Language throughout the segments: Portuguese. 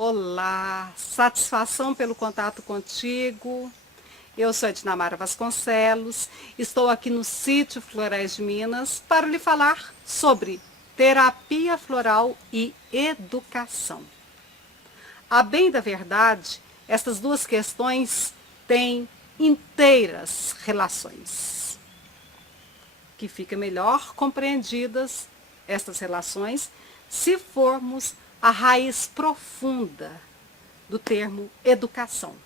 Olá, satisfação pelo contato contigo. Eu sou a Dinamara Vasconcelos, estou aqui no sítio Florais de Minas para lhe falar sobre terapia floral e educação. A bem da verdade, estas duas questões têm inteiras relações, que fica melhor compreendidas estas relações se formos a raiz profunda do termo educação,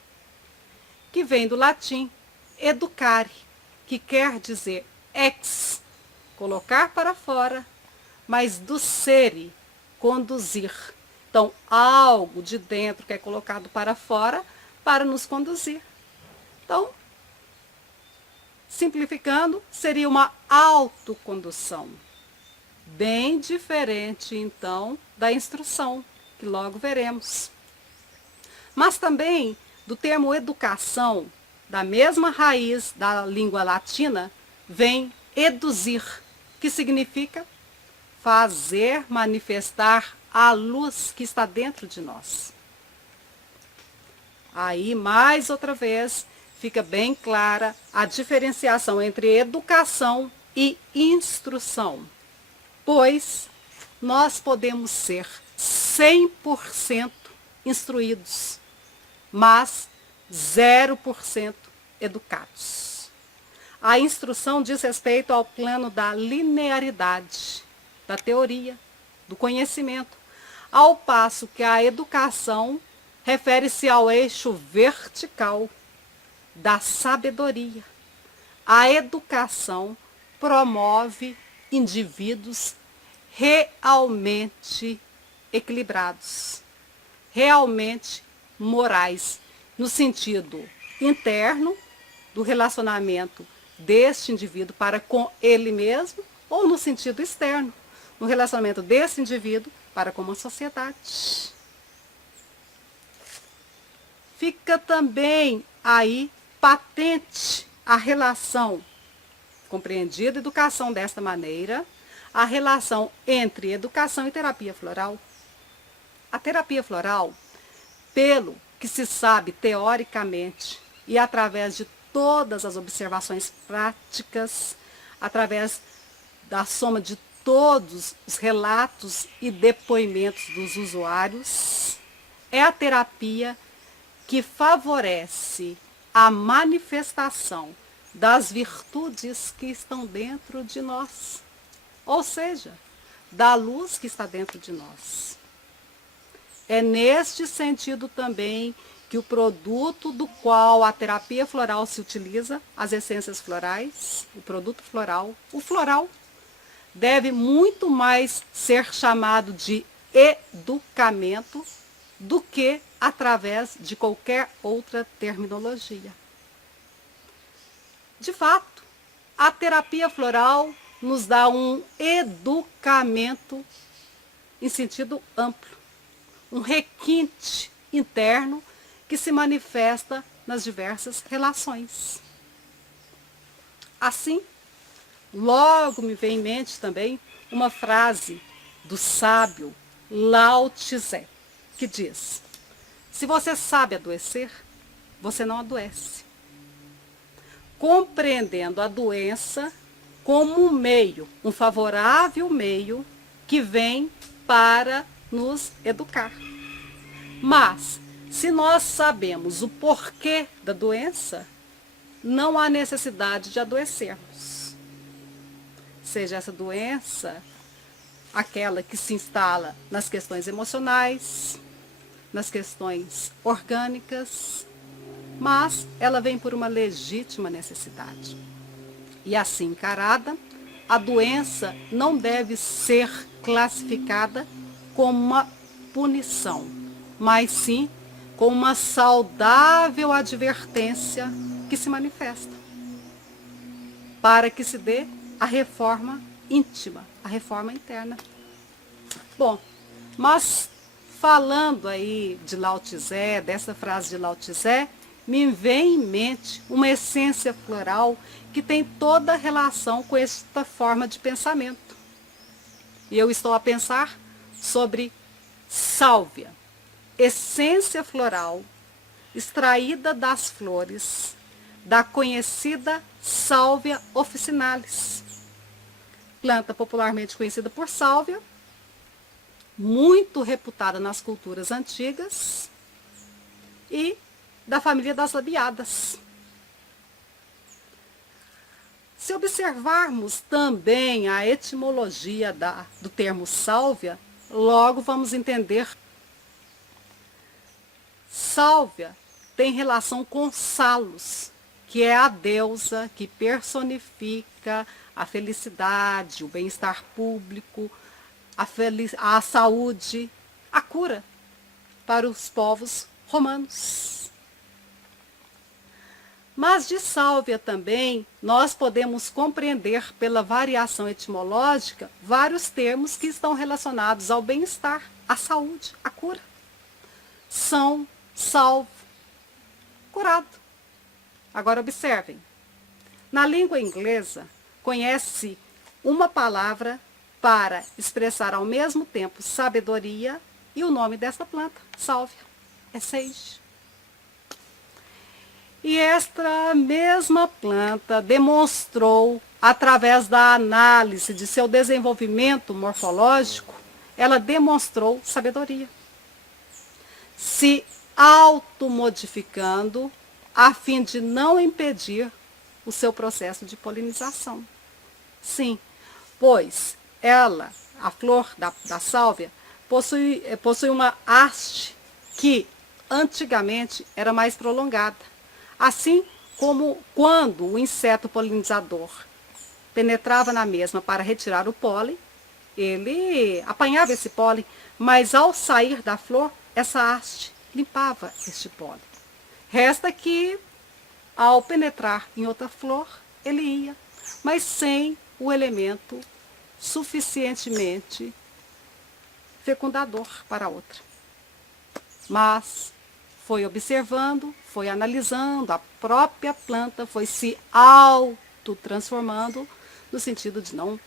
que vem do latim educare, que quer dizer ex, colocar para fora, mas ducere, conduzir. Então, algo de dentro que é colocado para fora para nos conduzir. Então, simplificando, seria uma autocondução. Bem diferente, então, da instrução, que logo veremos. Mas também do termo educação, da mesma raiz da língua latina, vem eduzir, que significa fazer manifestar a luz que está dentro de nós. Aí, mais outra vez, fica bem clara a diferenciação entre educação e instrução. Pois nós podemos ser 100% instruídos, mas 0% educados. A instrução diz respeito ao plano da linearidade, da teoria, do conhecimento, ao passo que a educação refere-se ao eixo vertical da sabedoria. A educação promove indivíduos realmente equilibrados, realmente morais, no sentido interno do relacionamento deste indivíduo para com ele mesmo, ou no sentido externo, no relacionamento desse indivíduo para com uma sociedade. Fica também aí patente a relação, compreendida educação desta maneira, a relação entre educação e terapia floral. A terapia floral, pelo que se sabe teoricamente e através de todas as observações práticas, através da soma de todos os relatos e depoimentos dos usuários, é a terapia que favorece a manifestação das virtudes que estão dentro de nós, ou seja, da luz que está dentro de nós. É neste sentido também que o produto do qual a terapia floral se utiliza, as essências florais, o produto floral, o floral, deve muito mais ser chamado de educamento do que através de qualquer outra terminologia. De fato, a terapia floral nos dá um educamento em sentido amplo, um requinte interno que se manifesta nas diversas relações. Assim, logo me vem em mente também uma frase do sábio Lao Tse, que diz: se você sabe adoecer, você não adoece. Compreendendo a doença como um meio, um favorável meio que vem para nos educar. Mas, se nós sabemos o porquê da doença, não há necessidade de adoecermos. Seja essa doença aquela que se instala nas questões emocionais, nas questões orgânicas, mas ela vem por uma legítima necessidade. E assim encarada, a doença não deve ser classificada como uma punição, mas sim como uma saudável advertência que se manifesta, para que se dê a reforma íntima, a reforma interna. Bom, mas falando aí de Lao Tse, dessa frase de Lao Tse, me vem em mente uma essência floral que tem toda a relação com esta forma de pensamento. E eu estou a pensar sobre sálvia. essência floral extraída das flores da conhecida Sálvia officinalis, planta popularmente conhecida por sálvia, muito reputada nas culturas antigas e da família das labiadas. Se observarmos também a etimologia do termo sálvia, logo vamos entender. Sálvia tem relação com Salus, que é a deusa que personifica a felicidade, o bem-estar público, a saúde, a cura para os povos romanos. Mas de sálvia também nós podemos compreender pela variação etimológica vários termos que estão relacionados ao bem-estar, à saúde, à cura. São, salvo, curado. Agora observem, na língua inglesa conhece uma palavra para expressar ao mesmo tempo sabedoria e o nome dessa planta, sálvia, é sage. E esta mesma planta demonstrou, através da análise de seu desenvolvimento morfológico, ela demonstrou sabedoria, se automodificando a fim de não impedir o seu processo de polinização. Sim, pois ela, a flor da sálvia, possui uma haste que antigamente era mais prolongada. Assim como quando o inseto polinizador penetrava na mesma para retirar o pólen, ele apanhava esse pólen, mas ao sair da flor, essa haste limpava este pólen. Resta que, ao penetrar em outra flor, ele ia, mas sem o elemento suficientemente fecundador para a outra. Mas foi observando, foi analisando, a própria planta foi se autotransformando no sentido de não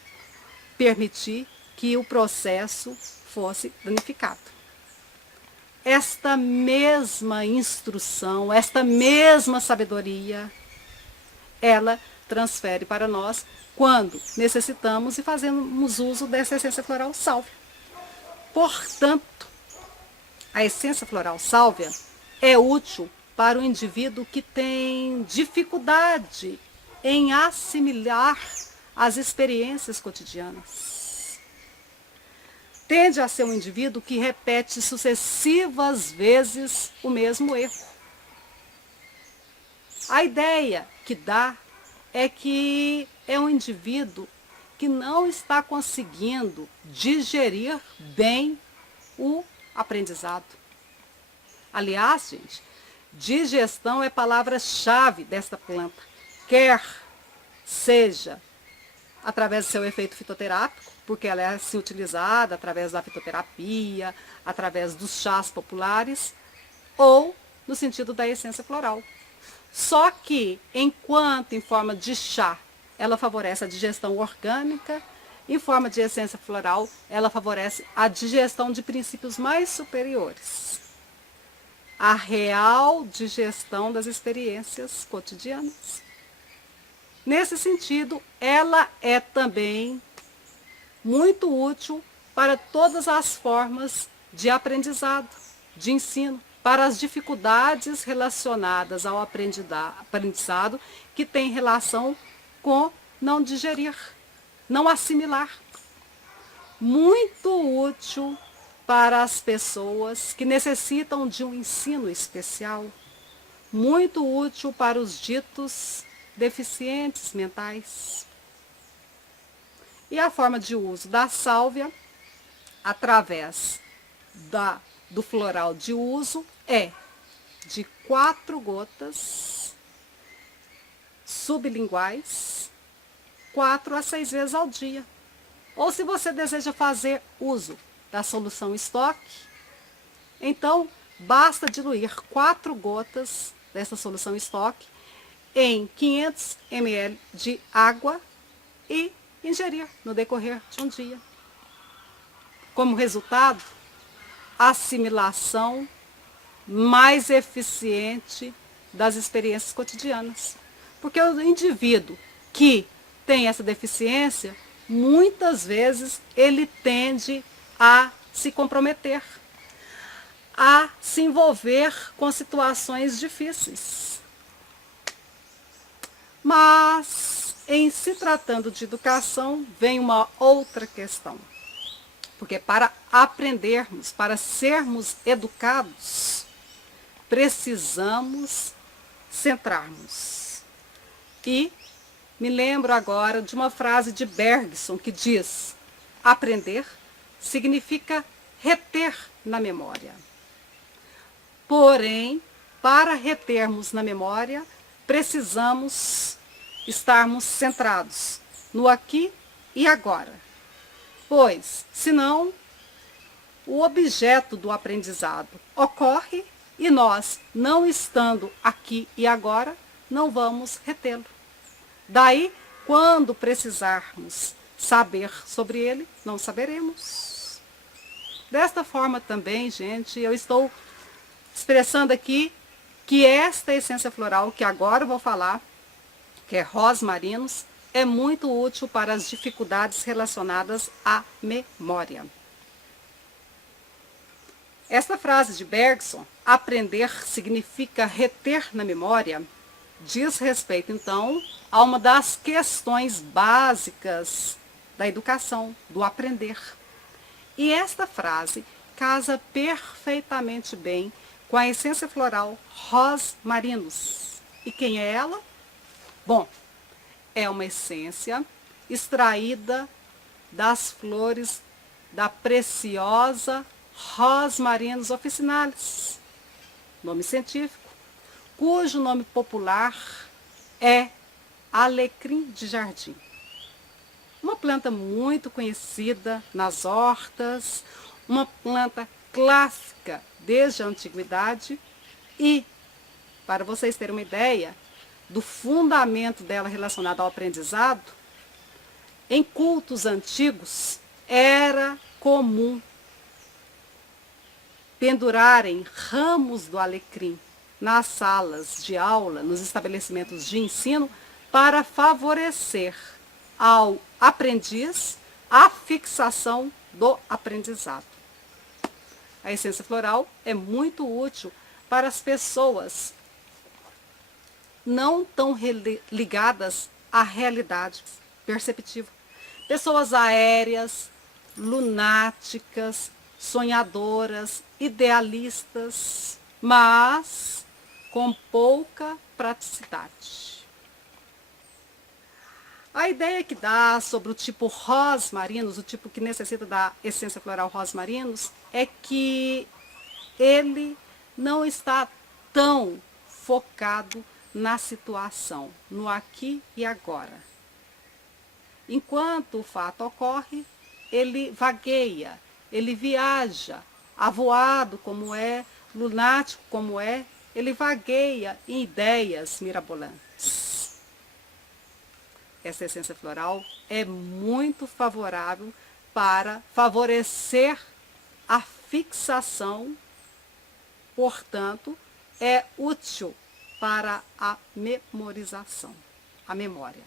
permitir que o processo fosse danificado. Esta mesma instrução, esta mesma sabedoria, ela transfere para nós quando necessitamos e fazemos uso dessa essência floral sálvia. Portanto, a essência floral sálvia é útil para o indivíduo que tem dificuldade em assimilar as experiências cotidianas. Tende a ser um indivíduo que repete sucessivas vezes o mesmo erro. A ideia que dá é que é um indivíduo que não está conseguindo digerir bem o aprendizado. Aliás, gente, digestão é palavra-chave desta planta. Quer seja através do seu efeito fitoterápico, porque ela é assim utilizada através da fitoterapia, através dos chás populares, ou no sentido da essência floral. Só que, enquanto em forma de chá, ela favorece a digestão orgânica, em forma de essência floral, ela favorece a digestão de princípios mais superiores. A real digestão das experiências cotidianas. Nesse sentido, ela é também muito útil para todas as formas de aprendizado, de ensino, para as dificuldades relacionadas ao aprendizado que tem relação com não digerir, não assimilar. Muito útil para as pessoas que necessitam de um ensino especial, muito útil para os ditos deficientes mentais. E a forma de uso da sálvia, através do floral de uso, é de 4 gotas sublinguais, 4 a 6 vezes ao dia. Ou se você deseja fazer uso da solução estoque, então basta diluir 4 gotas dessa solução estoque em 500 ml de água e ingerir no decorrer de um dia. Como resultado, assimilação mais eficiente das experiências cotidianas. Porque o indivíduo que tem essa deficiência, muitas vezes ele tende a se comprometer, a se envolver com situações difíceis. Mas, em se tratando de educação, vem uma outra questão. Porque para aprendermos, para sermos educados, precisamos centrarmos. E me lembro agora de uma frase de Bergson que diz: aprender significa reter na memória. Porém, para retermos na memória, precisamos estarmos centrados no aqui e agora. Pois, senão, o objeto do aprendizado ocorre e nós, não estando aqui e agora, não vamos retê-lo. Daí, quando precisarmos saber sobre ele, não saberemos. Desta forma também, gente, eu estou expressando aqui que esta essência floral, que agora eu vou falar, que é rosmarinos, é muito útil para as dificuldades relacionadas à memória. Esta frase de Bergson, aprender significa reter na memória, diz respeito, então, a uma das questões básicas da educação, do aprender. E esta frase casa perfeitamente bem com a essência floral rosmarinus. E quem é ela? Bom, é uma essência extraída das flores da preciosa Rosmarinus officinalis, nome científico, cujo nome popular é alecrim de jardim. Uma planta muito conhecida nas hortas, uma planta clássica desde a antiguidade e, para vocês terem uma ideia do fundamento dela relacionado ao aprendizado, em cultos antigos era comum pendurarem ramos do alecrim nas salas de aula, nos estabelecimentos de ensino, para favorecer ao aprendiz a fixação do aprendizado. A essência floral é muito útil para as pessoas não tão ligadas à realidade perceptiva. Pessoas aéreas, lunáticas, sonhadoras, idealistas, mas com pouca praticidade. A ideia que dá sobre o tipo rosmarinus, o tipo que necessita da essência floral rosmarinus, é que ele não está tão focado na situação, no aqui e agora. Enquanto o fato ocorre, ele vagueia, ele viaja, avoado como é, lunático como é, ele vagueia em ideias mirabolantes. Essa essência floral é muito favorável para favorecer a fixação, portanto, é útil para a memorização, a memória,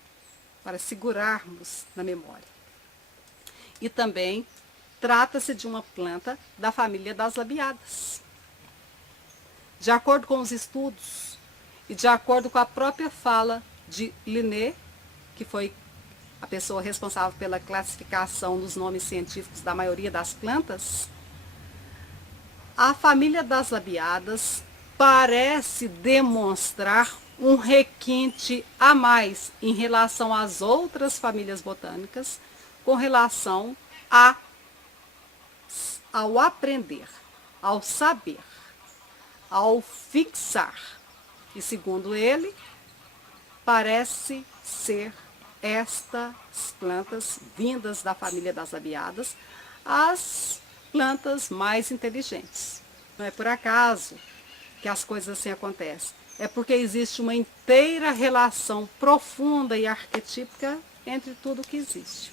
para segurarmos na memória. E também trata-se de uma planta da família das labiadas. De acordo com os estudos e de acordo com a própria fala de Linné, que foi a pessoa responsável pela classificação dos nomes científicos da maioria das plantas, a família das labiadas parece demonstrar um requinte a mais em relação às outras famílias botânicas com relação ao aprender, ao saber, ao fixar. E segundo ele, parece ser estas plantas vindas da família das labiadas as plantas mais inteligentes. Não é por acaso que as coisas assim acontecem. É porque existe uma inteira relação profunda e arquetípica entre tudo que existe.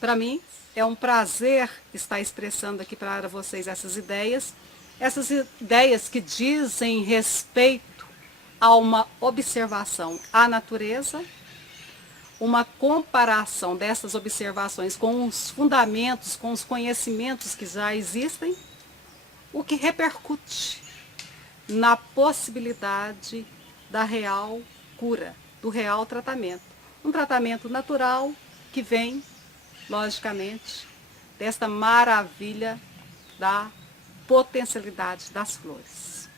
Para mim, é um prazer estar expressando aqui para vocês essas ideias Essas ideias que dizem respeito a uma observação à natureza, uma comparação dessas observações com os fundamentos, com os conhecimentos que já existem, o que repercute na possibilidade da real cura, do real tratamento. Um tratamento natural que vem, logicamente, desta maravilha da potencialidade das flores.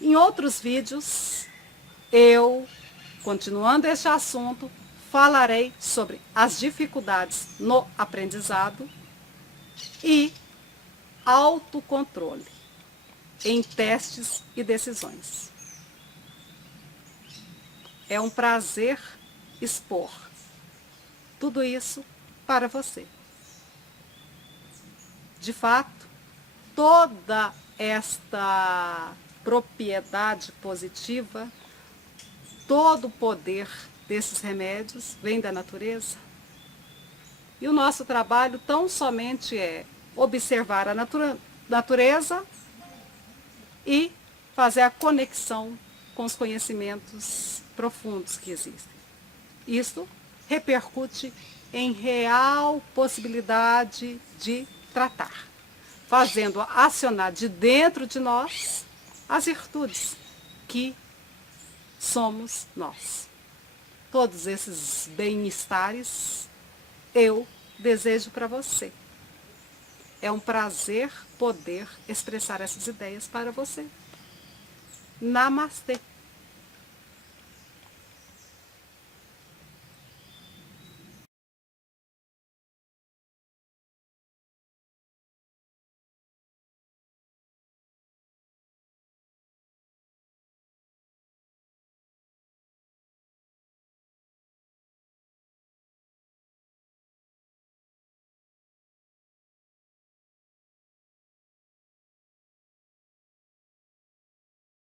Em outros vídeos, eu, continuando este assunto, falarei sobre as dificuldades no aprendizado e autocontrole em testes e decisões. É um prazer expor tudo isso para você. De fato, toda esta propriedade positiva, todo o poder desses remédios vem da natureza. E o nosso trabalho tão somente é observar a natureza e fazer a conexão com os conhecimentos profundos que existem. Isso repercute em real possibilidade de tratar, fazendo acionar de dentro de nós as virtudes que somos nós. Todos esses bem-estares eu desejo para você. É um prazer poder expressar essas ideias para você. Namastê.